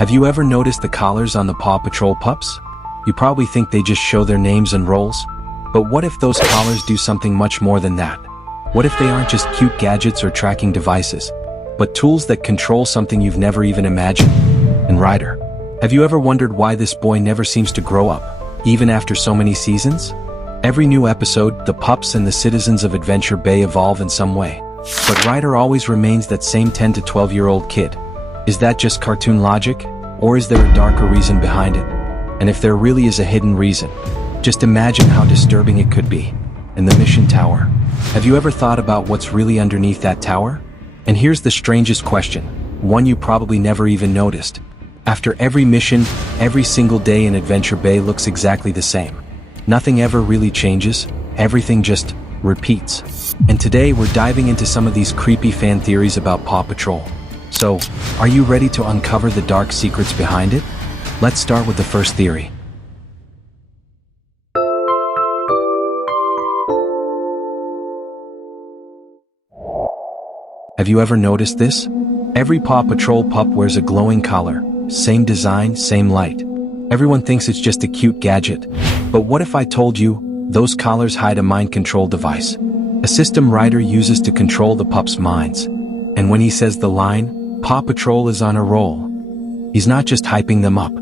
Have you ever noticed the collars on the Paw Patrol pups? You probably think they just show their names and roles. But what if those collars do something much more than that? What if they aren't just cute gadgets or tracking devices, but tools that control something you've never even imagined? And Ryder, have you ever wondered why this boy never seems to grow up, even after so many seasons? Every new episode, the pups and the citizens of Adventure Bay evolve in some way. But Ryder always remains that same 10 to 12-year-old kid. Is that just cartoon logic, or is there a darker reason behind it? And if there really is a hidden reason, just imagine how disturbing it could be. And the mission tower. Have you ever thought about what's really underneath that tower? And here's the strangest question, one you probably never even noticed. After every mission, every single day in Adventure Bay looks exactly the same. Nothing ever really changes, everything just repeats. And today we're diving into some of these creepy fan theories about Paw Patrol. So, are you ready to uncover the dark secrets behind it? Let's start with the first theory. Have you ever noticed this? Every Paw Patrol pup wears a glowing collar, same design, same light. Everyone thinks it's just a cute gadget. But what if I told you, those collars hide a mind control device? A system Ryder uses to control the pups' minds. And when he says the line, Paw Patrol is on a roll, he's not just hyping them up,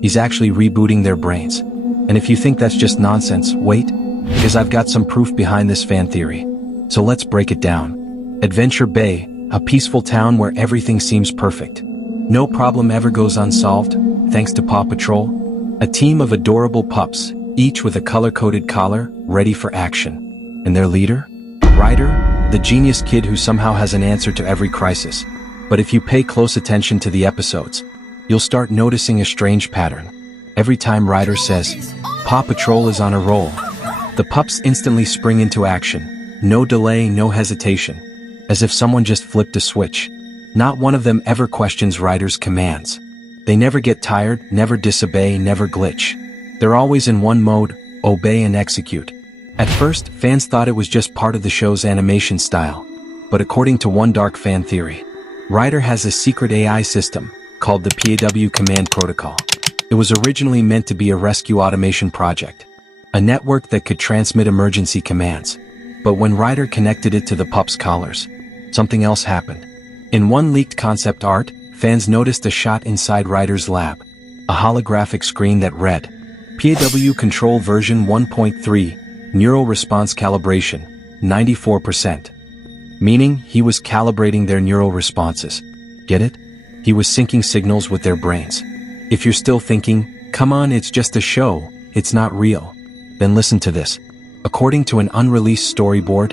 he's actually rebooting their brains. And if you think that's just nonsense, wait, because I've got some proof behind this fan theory. So let's break it down. Adventure Bay, a peaceful town where everything seems perfect. No problem ever goes unsolved, thanks to Paw Patrol. A team of adorable pups, each with a color-coded collar, ready for action. And their leader? Ryder, the genius kid who somehow has an answer to every crisis. But if you pay close attention to the episodes, you'll start noticing a strange pattern. Every time Ryder says, Paw Patrol is on a roll, the pups instantly spring into action. No delay, no hesitation. As if someone just flipped a switch. Not one of them ever questions Ryder's commands. They never get tired, never disobey, never glitch. They're always in one mode, obey and execute. At first, fans thought it was just part of the show's animation style. But according to one dark fan theory, Ryder has a secret AI system, called the Paw Command Protocol. It was originally meant to be a rescue automation project. A network that could transmit emergency commands. But when Ryder connected it to the pups' collars, something else happened. In one leaked concept art, fans noticed a shot inside Ryder's lab. A holographic screen that read, PAW Control version 1.3, Neural Response Calibration, 94%. Meaning, he was calibrating their neural responses. Get it? He was syncing signals with their brains. If you're still thinking, come on, it's just a show, it's not real, then listen to this. According to an unreleased storyboard,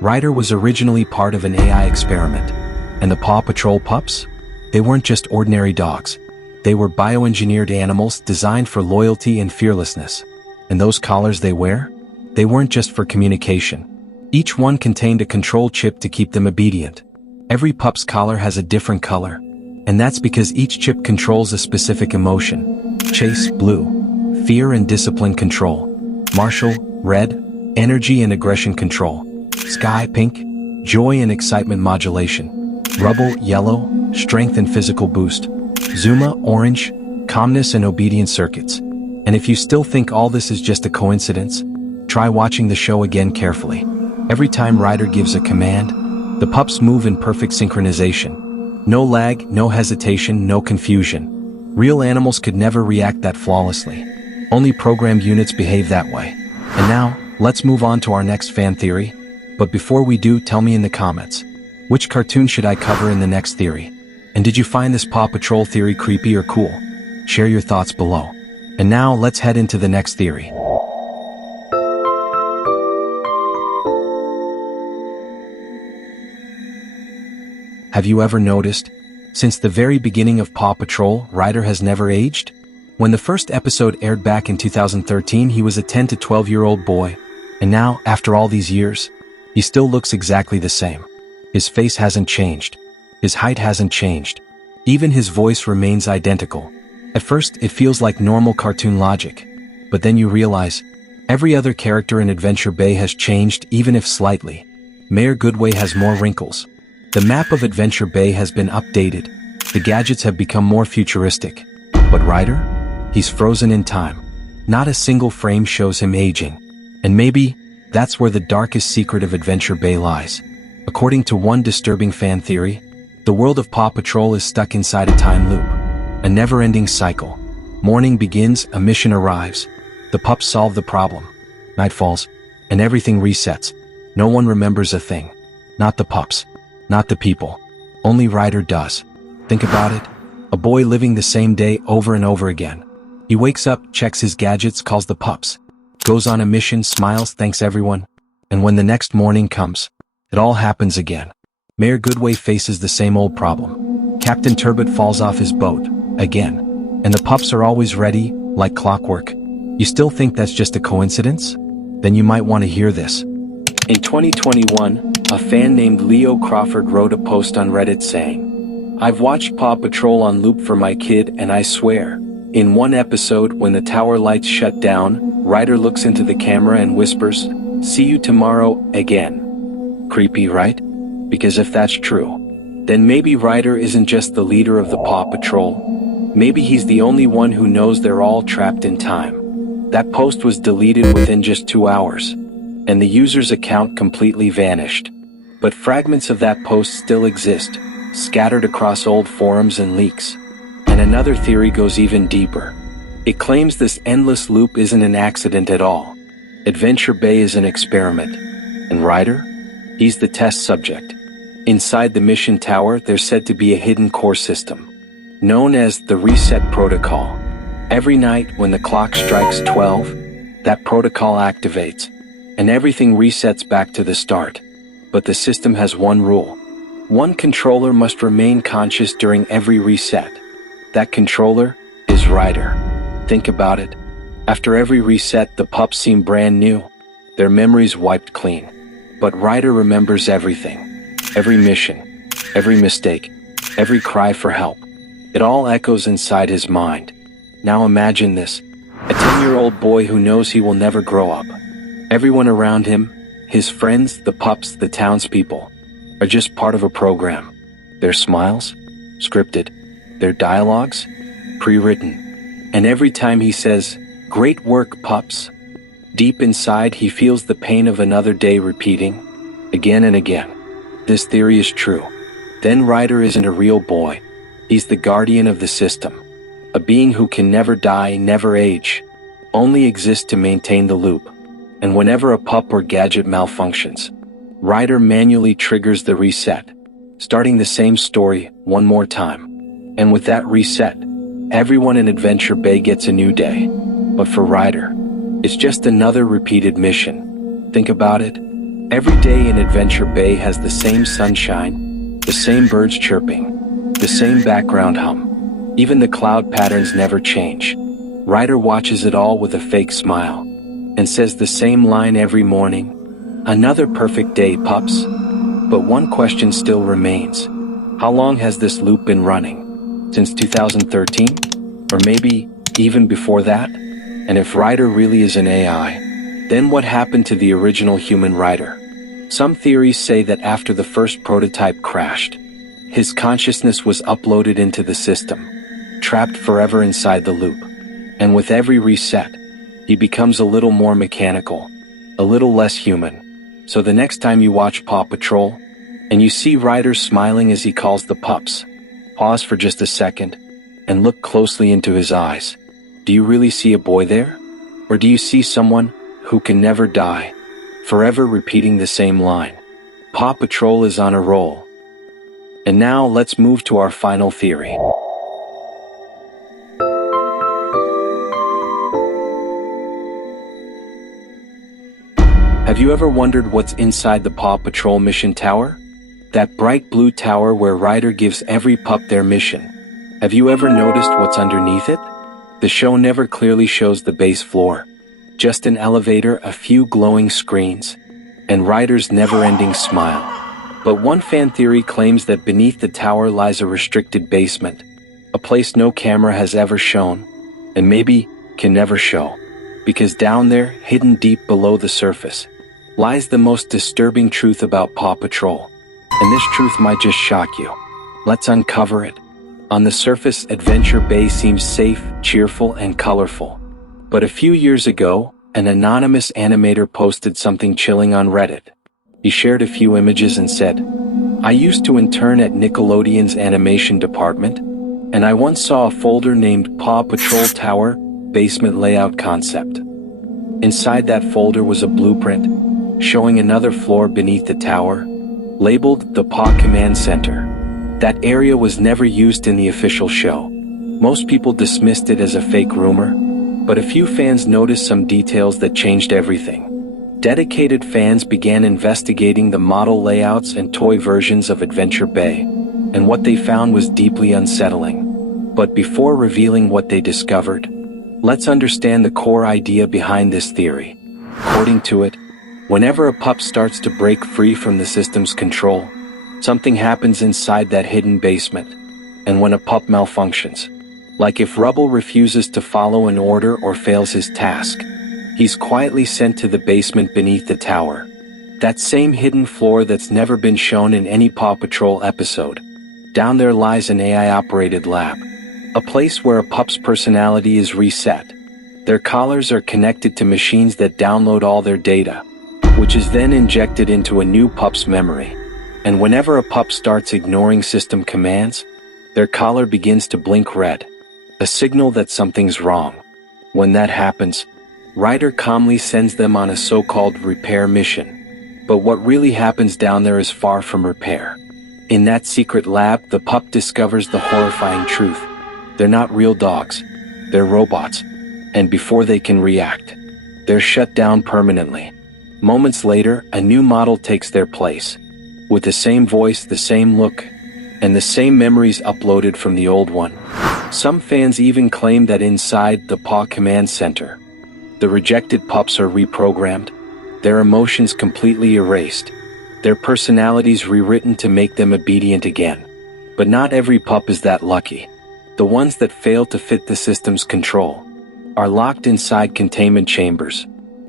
Ryder was originally part of an AI experiment. And the Paw Patrol pups? They weren't just ordinary dogs. They were bioengineered animals designed for loyalty and fearlessness. And those collars they wear? They weren't just for communication. Each one contained a control chip to keep them obedient. Every pup's collar has a different color. And that's because each chip controls a specific emotion. Chase, blue. Fear and discipline control. Marshall, red. Energy and aggression control. Sky, pink. Joy and excitement modulation. Rubble, yellow. Strength and physical boost. Zuma, orange. Calmness and obedience circuits. And if you still think all this is just a coincidence, try watching the show again carefully. Every time Ryder gives a command, the pups move in perfect synchronization. No lag, no hesitation, no confusion. Real animals could never react that flawlessly. Only programmed units behave that way. And now, let's move on to our next fan theory. But before we do, tell me in the comments, which cartoon should I cover in the next theory? And did you find this Paw Patrol theory creepy or cool? Share your thoughts below. And now, let's head into the next theory. Have you ever noticed? Since the very beginning of Paw Patrol, Ryder has never aged? When the first episode aired back in 2013, he was a 10 to 12-year-old boy. And now, after all these years, he still looks exactly the same. His face hasn't changed. His height hasn't changed. Even his voice remains identical. At first, it feels like normal cartoon logic. But then you realize, every other character in Adventure Bay has changed, even if slightly. Mayor Goodway has more wrinkles. The map of Adventure Bay has been updated. The gadgets have become more futuristic. But Ryder? He's frozen in time. Not a single frame shows him aging. And maybe that's where the darkest secret of Adventure Bay lies. According to one disturbing fan theory, the world of Paw Patrol is stuck inside a time loop. A never-ending cycle. Morning begins, a mission arrives. The pups solve the problem. Night falls, and everything resets. No one remembers a thing. Not the pups. Not the people. Only Ryder does. Think about it. A boy living the same day over and over again. He wakes up, checks his gadgets, calls the pups. Goes on a mission, smiles, thanks everyone. And when the next morning comes, it all happens again. Mayor Goodway faces the same old problem. Captain Turbot falls off his boat, again. And the pups are always ready, like clockwork. You still think that's just a coincidence? Then you might want to hear this. In 2021, a fan named Leo Crawford wrote a post on Reddit saying, "I've watched Paw Patrol on loop for my kid and I swear, in one episode when the tower lights shut down, Ryder looks into the camera and whispers, 'See you tomorrow, again.'" Creepy, right? Because if that's true, then maybe Ryder isn't just the leader of the Paw Patrol. Maybe he's the only one who knows they're all trapped in time. That post was deleted within just 2 hours, and the user's account completely vanished. But fragments of that post still exist, scattered across old forums and leaks. And another theory goes even deeper. It claims this endless loop isn't an accident at all. Adventure Bay is an experiment. And Ryder? He's the test subject. Inside the mission tower, there's said to be a hidden core system, known as the Reset Protocol. Every night when the clock strikes 12, that protocol activates, and everything resets back to the start. But the system has one rule. One controller must remain conscious during every reset. That controller is Ryder. Think about it. After every reset, the pups seem brand new, their memories wiped clean. But Ryder remembers everything. Every mission, every mistake, every cry for help. It all echoes inside his mind. Now imagine this. A 10-year-old boy who knows he will never grow up. Everyone around him, his friends, the pups, the townspeople, are just part of a program. Their smiles, scripted. Their dialogues, pre-written. And every time he says, "Great work, pups," deep inside he feels the pain of another day repeating, again and again. This theory is true. Then Ryder isn't a real boy. He's the guardian of the system. A being who can never die, never age, only exist to maintain the loop. And whenever a pup or gadget malfunctions, Ryder manually triggers the reset, starting the same story one more time. And with that reset, everyone in Adventure Bay gets a new day. But for Ryder, it's just another repeated mission. Think about it. Every day in Adventure Bay has the same sunshine, the same birds chirping, the same background hum. Even the cloud patterns never change. Ryder watches it all with a fake smile and says the same line every morning, "Another perfect day, pups." But one question still remains. How long has this loop been running? Since 2013? Or maybe even before that? And if Ryder really is an AI, then what happened to the original human Ryder? Some theories say that after the first prototype crashed, his consciousness was uploaded into the system, trapped forever inside the loop. And with every reset, he becomes a little more mechanical, a little less human. So the next time you watch Paw Patrol, and you see Ryder smiling as he calls the pups, pause for just a second, and look closely into his eyes. Do you really see a boy there? Or do you see someone who can never die, forever repeating the same line? Paw Patrol is on a roll. And now let's move to our final theory. Have you ever wondered what's inside the Paw Patrol mission tower? That bright blue tower where Ryder gives every pup their mission. Have you ever noticed what's underneath it? The show never clearly shows the base floor. Just an elevator, a few glowing screens, and Ryder's never-ending smile. But one fan theory claims that beneath the tower lies a restricted basement, a place no camera has ever shown, and maybe can never show. Because down there, hidden deep below the surface, lies the most disturbing truth about Paw Patrol. And this truth might just shock you. Let's uncover it. On the surface, Adventure Bay seems safe, cheerful, and colorful. But a few years ago, an anonymous animator posted something chilling on Reddit. He shared a few images and said, "I used to intern at Nickelodeon's animation department, and I once saw a folder named Paw Patrol Tower Basement Layout Concept. Inside that folder was a blueprint, showing another floor beneath the tower, labeled the Paw Command Center. That area was never used in the official show. Most people dismissed it as a fake rumor, but a few fans noticed some details that changed everything. Dedicated fans began investigating the model layouts and toy versions of Adventure Bay, and what they found was deeply unsettling. But before revealing what they discovered, let's understand the core idea behind this theory. According to it, whenever a pup starts to break free from the system's control, something happens inside that hidden basement. And when a pup malfunctions, like if Rubble refuses to follow an order or fails his task, he's quietly sent to the basement beneath the tower. That same hidden floor that's never been shown in any Paw Patrol episode. Down there lies an AI-operated lab. A place where a pup's personality is reset. Their collars are connected to machines that download all their data, which is then injected into a new pup's memory. And whenever a pup starts ignoring system commands, their collar begins to blink red, a signal that something's wrong. When that happens, Ryder calmly sends them on a so-called repair mission. But what really happens down there is far from repair. In that secret lab, the pup discovers the horrifying truth. They're not real dogs. They're robots. And before they can react, they're shut down permanently. Moments later, a new model takes their place. With the same voice, the same look, and the same memories uploaded from the old one. Some fans even claim that inside the Paw Command Center, the rejected pups are reprogrammed, their emotions completely erased, their personalities rewritten to make them obedient again. But not every pup is that lucky. The ones that fail to fit the system's control are locked inside containment chambers,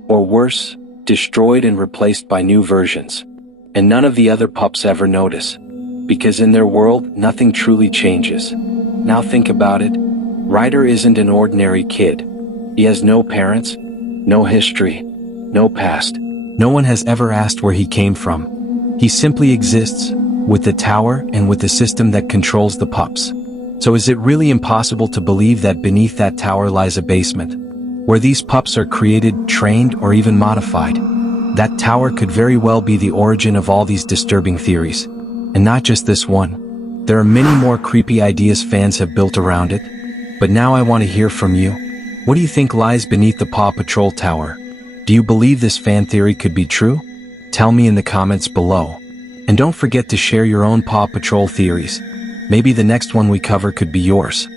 or worse, destroyed and replaced by new versions. And none of the other pups ever notice, because in their world, nothing truly changes. Now think about it. Ryder isn't an ordinary kid. He has no parents, no history, no past. No one has ever asked where he came from. He simply exists, with the tower and with the system that controls the pups. So is it really impossible to believe that beneath that tower lies a basement, where these pups are created, trained, or even modified? That tower could very well be the origin of all these disturbing theories. And not just this one. There are many more creepy ideas fans have built around it. But now I want to hear from you. What do you think lies beneath the Paw Patrol tower? Do you believe this fan theory could be true? Tell me in the comments below. And don't forget to share your own Paw Patrol theories. Maybe the next one we cover could be yours.